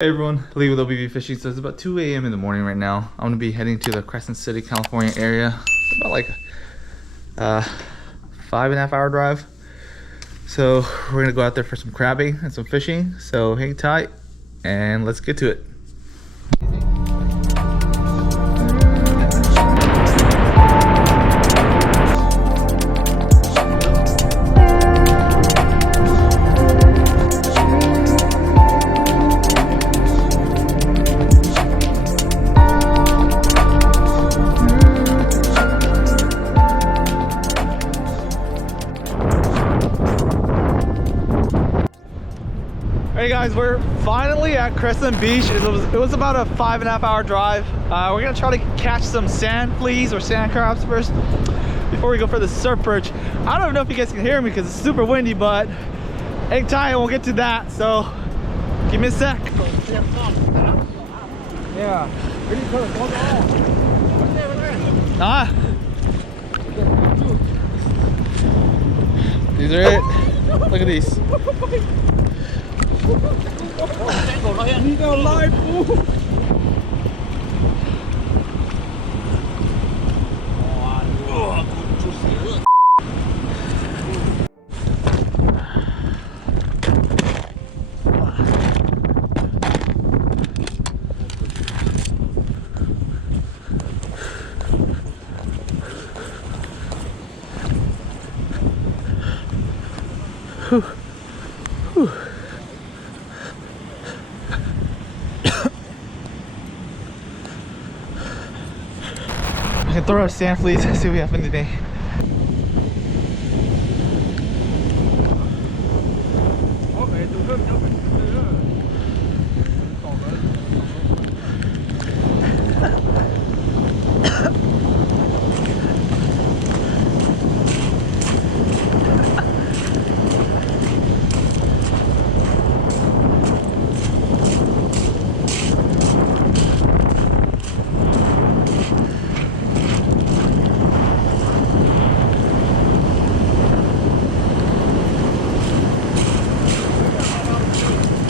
Hey everyone, Lee with LBV Fishing. So it's about 2 a.m. in the morning right now. I'm gonna be heading to the Crescent City, California area. It's about like a 5.5 hour drive. So we're gonna go out there for some crabbing and some fishing. So hang tight and let's get to it. Hey guys, we're finally at Crescent Beach. It was about a 5.5 hour drive. We're gonna try to catch some sand fleas or sand crabs first before we go for the surf perch. I don't know if you guys can hear me because it's super windy, but hang tight, we'll get to that. So give me a sec. Yeah. These are it. Look at these. You got live food. I can throw our sand fleas and see what we have in today.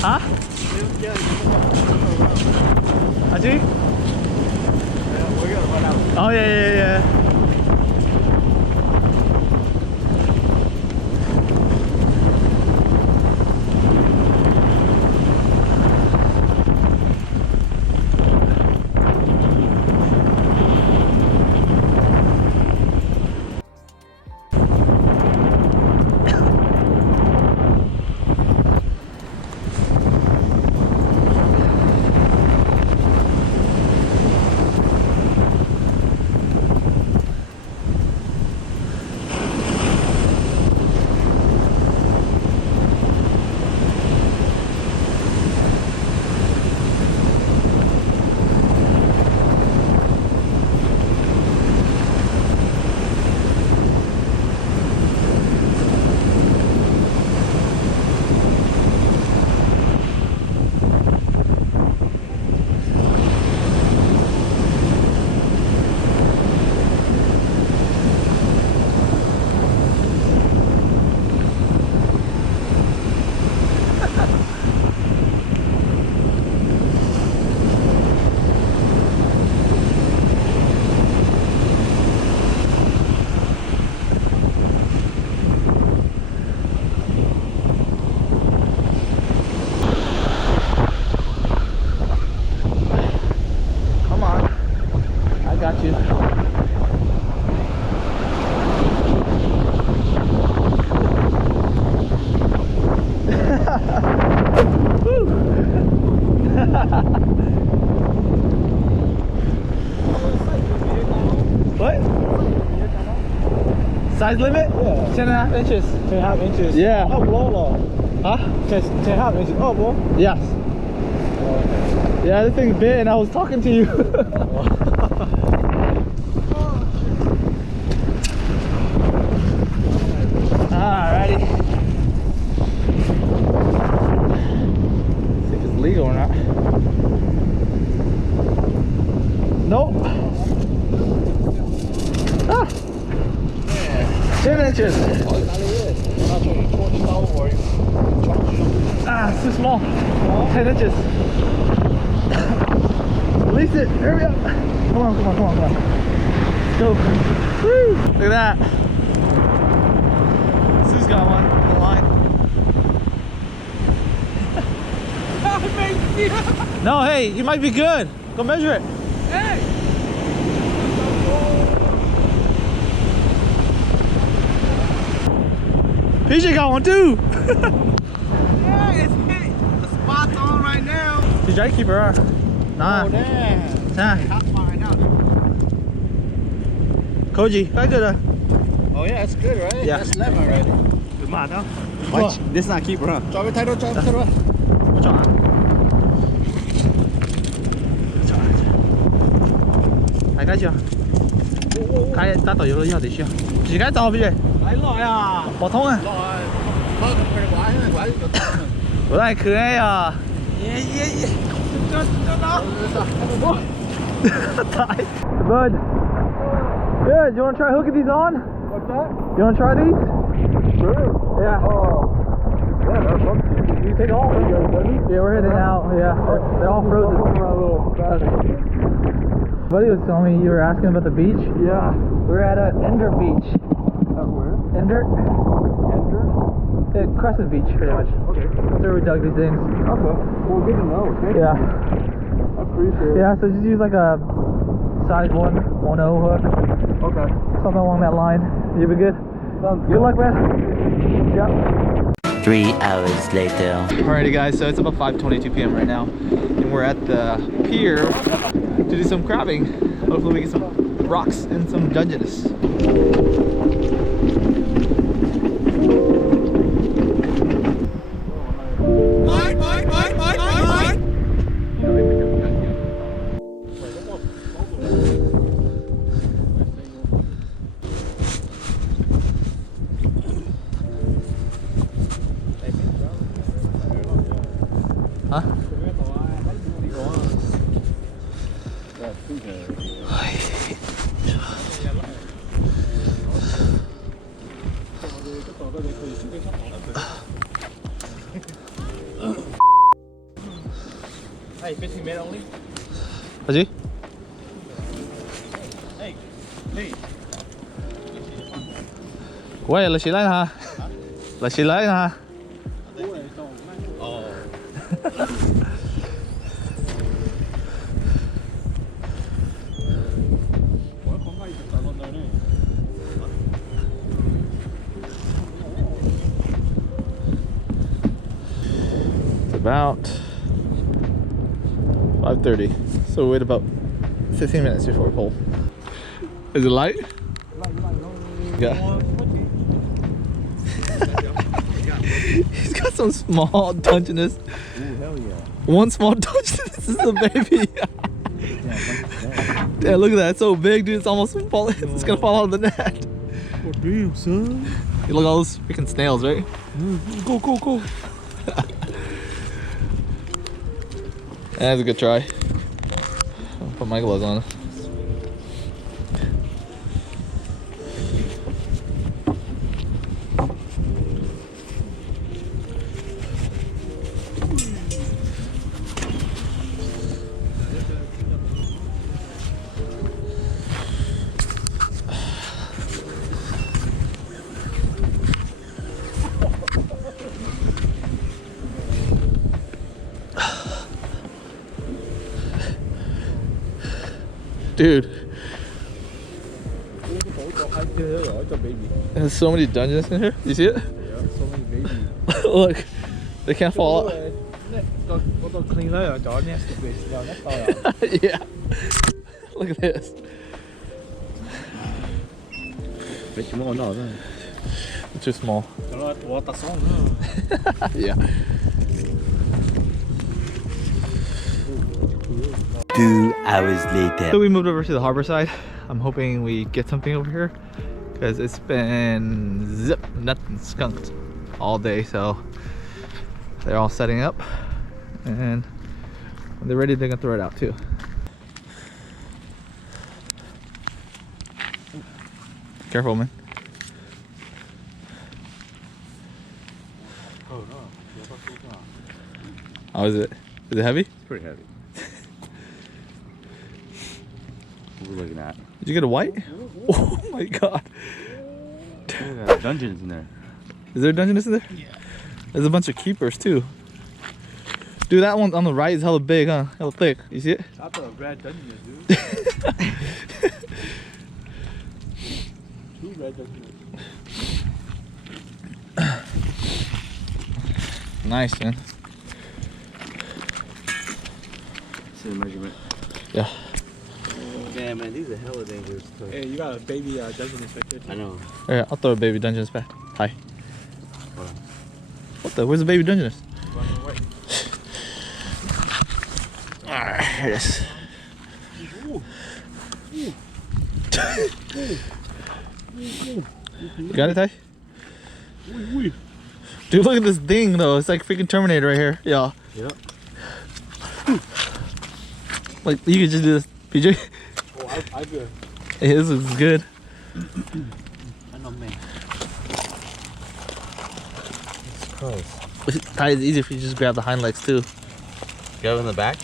Hah? I do? Oh yeah. What? Size limit? Yeah. 10.5 inches. 10.5 inches? Yeah. Oh, blow. Huh? 10.5 inches. Oh, bro. Yes. Yeah, this thing's big and I was talking to you. Alrighty. See if it's legal or not. Nope. Ah. 10 inches. Ah, it's too small. 10 inches. Release it. Hurry up. Come on, come on, come on, come on. Let's go. Woo! Look at that. Sue's got one on the line. No, hey, you might be good. Go measure it. Hey! PJ got one too. Yeah, it's hit. The spot's on right now. Did you keep her? Nah. Oh, damn. Nah. Hot fire now. Koji, phải good. Oh, yeah, that's good, right? Yeah. That's 11 already. Good man, huh? Watch. This is not keeper, huh? Cho cái thay đôi, cho cái thay đôi. Có chọn. Đại cái chưa? Cái ta tổ vô要得需要。几cái走PJ？ 来来啊！普通啊。来，我快点玩，快点就到了。我太可爱啊！耶耶耶！这拿。Bud. Good. You want to try hooking these on? What's that? You want to try these? Sure. Yeah. Oh. Yeah, that's fun. You take all of them. Yeah, we're heading out. Yeah, they're all frozen. Buddy was telling me you were asking about the beach. Yeah. We're at Ender Beach. Where? Ender? Enter? Crescent Beach, pretty much. Okay. That's where we dug these things. Okay. Well, good to know. Thank you. Yeah. I appreciate it. Yeah, so just use like a size 1.0 hook. Okay. Something along that line. You'll be good. Sounds Good luck, man. Yeah. 3 hours later. Alrighty guys, so it's about 5:22 p.m. right now. And we're at the pier to do some crabbing. Hopefully we get some rocks and some Dungeness. Hả? Hey, 15 minutes only. Cái gì? Hey, hey. Quay là xí lấy hả? Là xí lấy hả? Oh. It's about 5:30. So we wait about 15 minutes before we pull. Is it light? Yeah. He's got some small Dungeness. Ooh, hell yeah. One small Dungeness. This is a baby. Yeah, look at that. It's so big, dude. It's almost falling. It's gonna fall out of the net. Oh, damn, son. You look at all those freaking snails, right? Go, go, go. That's a good try. I'll put my gloves on. Dude, there's so many Dungeness in here. You see it? Yeah, so many babies. Look, they can't fall out. Clean out your nest fish. Yeah. Look at this. Fish more now, huh? It's too small. Water song, Yeah. 2 hours later. So we moved over to the harbor side. I'm hoping we get something over here because it's been zip, nothing skunked all day. So they're all setting up, and when they're ready, they're gonna throw it out too. Careful, man. Oh no. How is it? Is it heavy? It's pretty heavy. What are we looking at? Did you get a white? Oh my god. Look at that. Dungeness in there. Is there a Dungeness in there? Yeah. There's a bunch of keepers too. Dude, that one on the right is hella big, huh? Hella thick. You see it? I thought a red Dungeness, dude. 2 red Dungeness. Nice, man. See the measurement. Yeah. Damn, man, these are hella dangerous. Hey, you got a baby Dungeness right there. I know. Alright, I'll throw a baby Dungeness back. Hi. Hold on. What the? Where's the baby Dungeness? Running away. Alright, here it is. You got it, Ty? Dude, look at this thing though. It's like freaking Terminator right here. Yeah. Yep. Like, you could just do this, PJ. Oh, I good. Hey, this looks good. I know, man. It's close. Ty, it's easier if you just grab the hind legs too. Go in the back?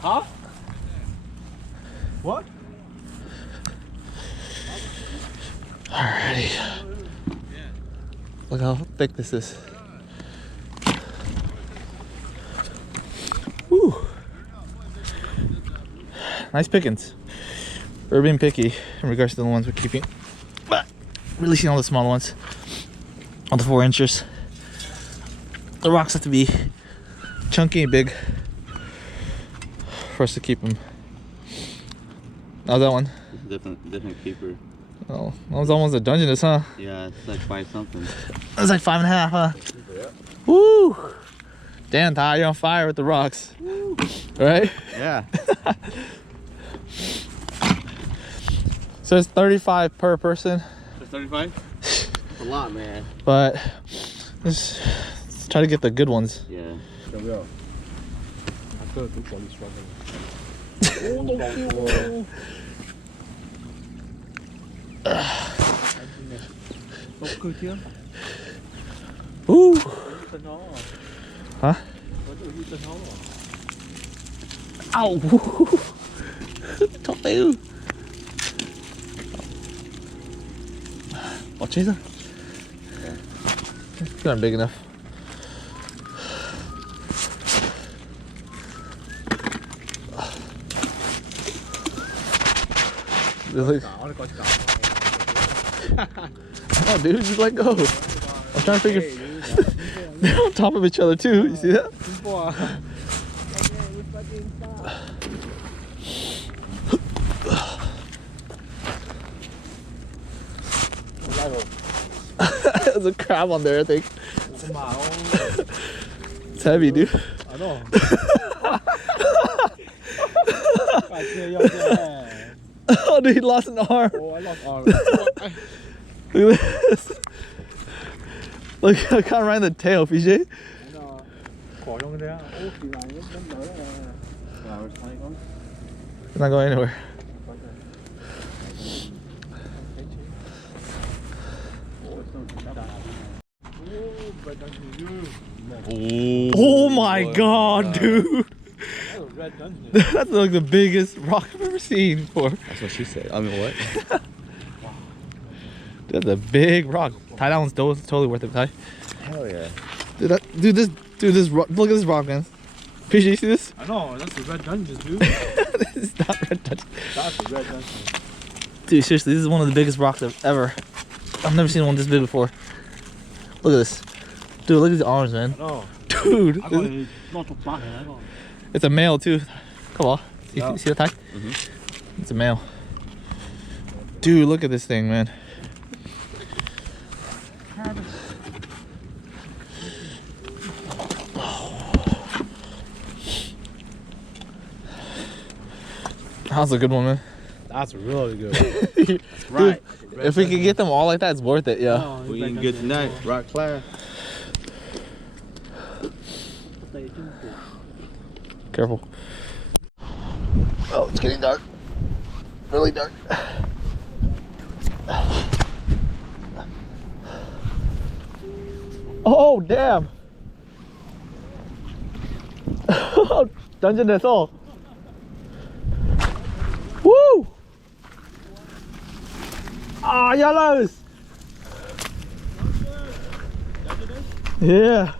Huh? What? Alrighty. Look how thick this is. Woo. Nice pickings. We're being picky in regards to the ones we're keeping, but releasing all the smaller ones, all the 4 inchers. The rocks have to be chunky and big for us to keep them. How's that one? Different keeper. Oh, that was almost a Dungeness, huh? Yeah, it's like 5 something. That was like 5.5, huh? Woo! Damn, Ty, you're on fire with the rocks. Right? Yeah. So it's 35 per person. That's 35? That's a lot, man. But let's try to get the good ones. Yeah. There we go. I feel like it's only struggling. Ooh. Huh? Ow! Top you. Oh, chaser. It's not big enough. Oh, dude, just let go. I'm trying to figure. They're on top of each other too. You see that? There's a crab on there, I think. It's heavy, dude. I know. Oh, dude, he lost an arm. Oh, I lost arm. Look at this. Look, I can't ride the tail, PJ. It's not going anywhere. Oh my god, dude. That's like the biggest rock I've ever seen before. That's what she said. I mean, what? That's a big rock. Ty, that one's totally worth it, Ty. Hell yeah. Dude, this rock, look at this rock, man. PJ, you see this? I know, that's the red Dungeness, dude. This is not red Dungeness. That's the red Dungeness. Dude, seriously, this is one of the biggest rocks I've never seen one this big before. Look at this. Dude, look at these arms, man. No. Dude. It's a male, too. Come on. You see the tie? Mm-hmm. It's a male. Dude, look at this thing, man. That's a good one, man. That's really good. That's right. Dude, if we could get them all like that, it's worth it, yeah. No, We can get tonight. Rock class. Careful. Oh, it's getting dark. Really dark. Oh, damn. Dungeness all. Woo! Ah, yellows! Yeah.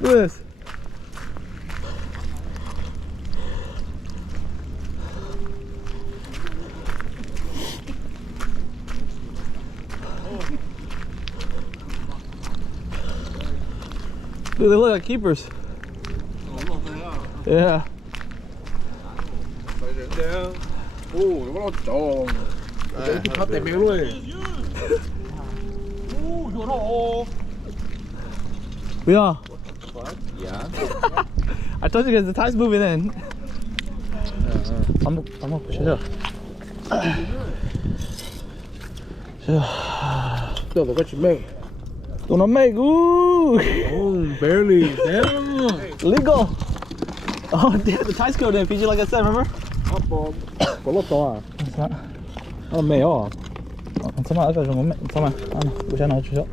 Look at this. Dude, they look like keepers. Yeah. 오, 이거 어쩌? 이렇게 다 때문에. 오, 열어. Yeah. Yeah. I told you guys the tide's moving in. I'm gonna push it up. 또 너가 준비. Don't make. Ooh. Oh, barely. Damn. Legal. Oh, damn, the tide's going in, PG, like I said, remember? 아빠. 걸었다. 잠깐만. 아, 매요. 잠깐만, 아까 좀 매. 잠깐만. 우시 하나 주셔.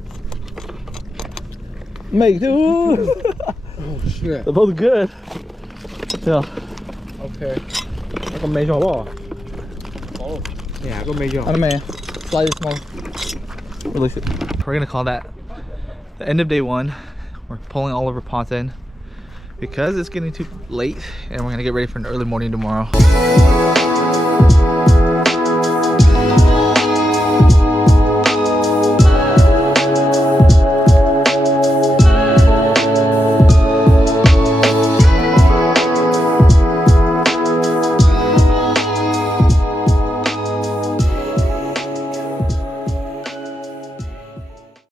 Make two. Oh shit. They're both good. Yeah. Okay. 약간 매죠 봐. 어. 야, 이거 매죠. I don't know. Slightly small. Release it. We're gonna call that the end of day one. We're pulling all of our pots in because it's getting too late and we're gonna get ready for an early morning tomorrow.